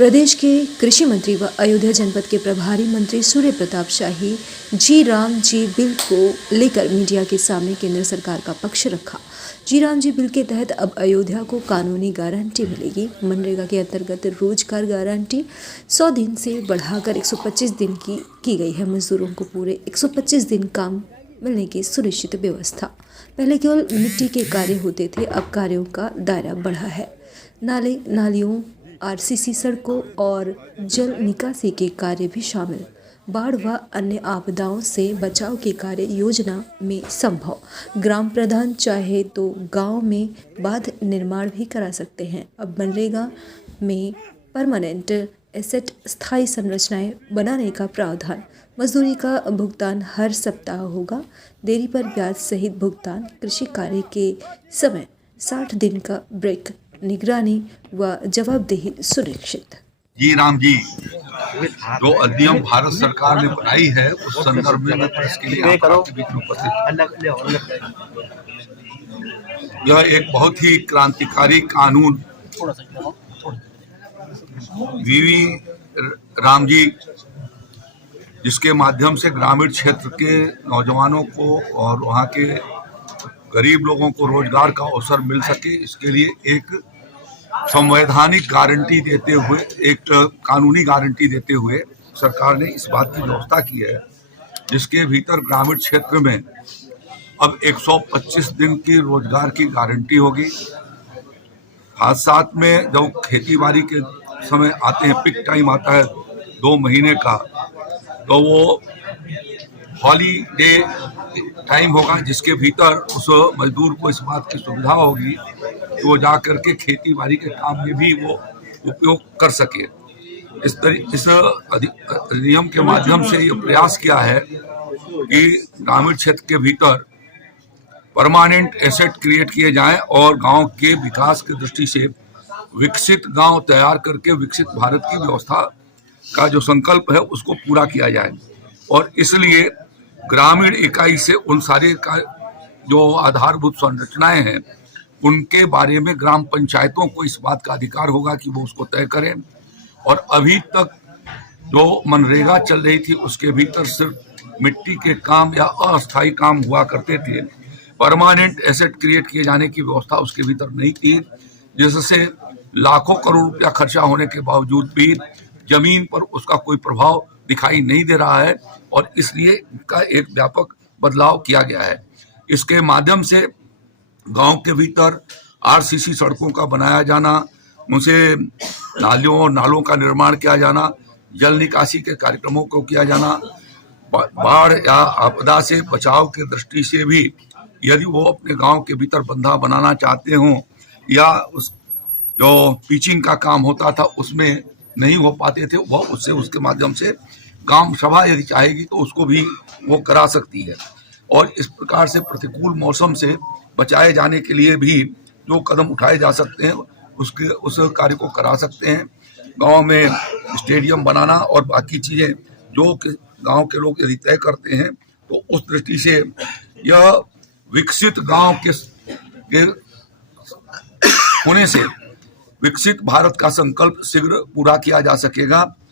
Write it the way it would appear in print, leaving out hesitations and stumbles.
प्रदेश के कृषि मंत्री व अयोध्या जनपद के प्रभारी मंत्री सूर्य प्रताप शाही जी राम जी बिल को लेकर मीडिया के सामने केंद्र सरकार का पक्ष रखा। जी राम जी बिल के तहत अब अयोध्या को कानूनी गारंटी मिलेगी। मनरेगा के अंतर्गत रोजगार गारंटी 100 दिन से बढ़ाकर 125 दिन की गई है। मजदूरों को पूरे 125 दिन काम मिलने की सुनिश्चित व्यवस्था। पहले केवल मिट्टी के कार्य होते थे, अब कार्यों का दायरा बढ़ा है। नाले नालियों, आरसीसी सड़कों और जल निकासी के कार्य भी शामिल। बाढ़ व अन्य आपदाओं से बचाव के कार्य योजना में संभव। ग्राम प्रधान चाहे तो गांव में बांध निर्माण भी करा सकते हैं। अब मनरेगा में परमानेंट एसेट स्थायी संरचनाएं बनाने का प्रावधान। मजदूरी का भुगतान हर सप्ताह होगा। देरी पर ब्याज सहित भुगतान। कृषि कार्य के समय 60 दिन का ब्रेक। निगरानी व जवाबदेही सुनिश्चित। जी राम जी जो अधिनियम भारत सरकार ने बनाई है उस संदर्भ में मैं प्रेस के लिए आपके बीच में उपस्थित। यह एक बहुत ही क्रांतिकारी कानून वीवी राम जी, जिसके माध्यम से ग्रामीण क्षेत्र के नौजवानों को और वहाँ के गरीब लोगों को रोजगार का अवसर मिल सके, इसके लिए एक संवैधानिक गारंटी देते हुए, एक कानूनी गारंटी देते हुए सरकार ने इस बात की व्यवस्था की है जिसके भीतर ग्रामीण क्षेत्र में अब 125 दिन की रोजगार की गारंटी होगी। साथ में जब खेती बाड़ी के समय आते हैं, पिक टाइम आता है 2 महीने का, तो वो हॉलीडे टाइम होगा जिसके भीतर उस मजदूर को इस बात की सुविधा होगी कि वो जा करके खेती बाड़ी के काम में भी वो उपयोग कर सके। इस अधिनियम के माध्यम से ये प्रयास किया है कि ग्रामीण क्षेत्र के भीतर परमानेंट एसेट क्रिएट किए जाएं और गांव के विकास की दृष्टि से विकसित गांव तैयार करके विकसित भारत की व्यवस्था का जो संकल्प है उसको पूरा किया जाए। और इसलिए ग्रामीण इकाई से उन सारे का जो आधारभूत संरचनाएं हैं उनके बारे में ग्राम पंचायतों को इस बात का अधिकार होगा कि वो उसको तय करें। और अभी तक जो मनरेगा चल रही थी उसके भीतर सिर्फ मिट्टी के काम या अस्थायी काम हुआ करते थे। परमानेंट एसेट क्रिएट किए जाने की व्यवस्था उसके भीतर नहीं थी, जिससे लाखों करोड़ रुपया खर्चा होने के बावजूद भी जमीन पर उसका कोई प्रभाव दिखाई नहीं दे रहा है और इसलिए इसका एक व्यापक बदलाव किया गया है। इसके माध्यम से गांव के भीतर आरसीसी सड़कों का बनाया जाना, उनसे नालियों और नालों का निर्माण किया जाना, जल निकासी के कार्यक्रमों को किया जाना, बाढ़ या आपदा से बचाव की दृष्टि से भी यदि वो अपने गांव के भीतर बंधा बनाना चाहते हों या उस जो पिचिंग का काम होता था उसमें नहीं हो पाते थे, वह उससे उसके माध्यम से ग्राम सभा यदि चाहेगी तो उसको भी वो करा सकती है। और इस प्रकार से प्रतिकूल मौसम से बचाए जाने के लिए भी जो कदम उठाए जा सकते हैं उस कार्य को करा सकते हैं। गांव में स्टेडियम बनाना और बाकी चीजें जो गांव के लोग यदि तय करते हैं तो उस दृष्टि से यह विकसित गांव के होने से विकसित भारत का संकल्प शीघ्र पूरा किया जा सकेगा।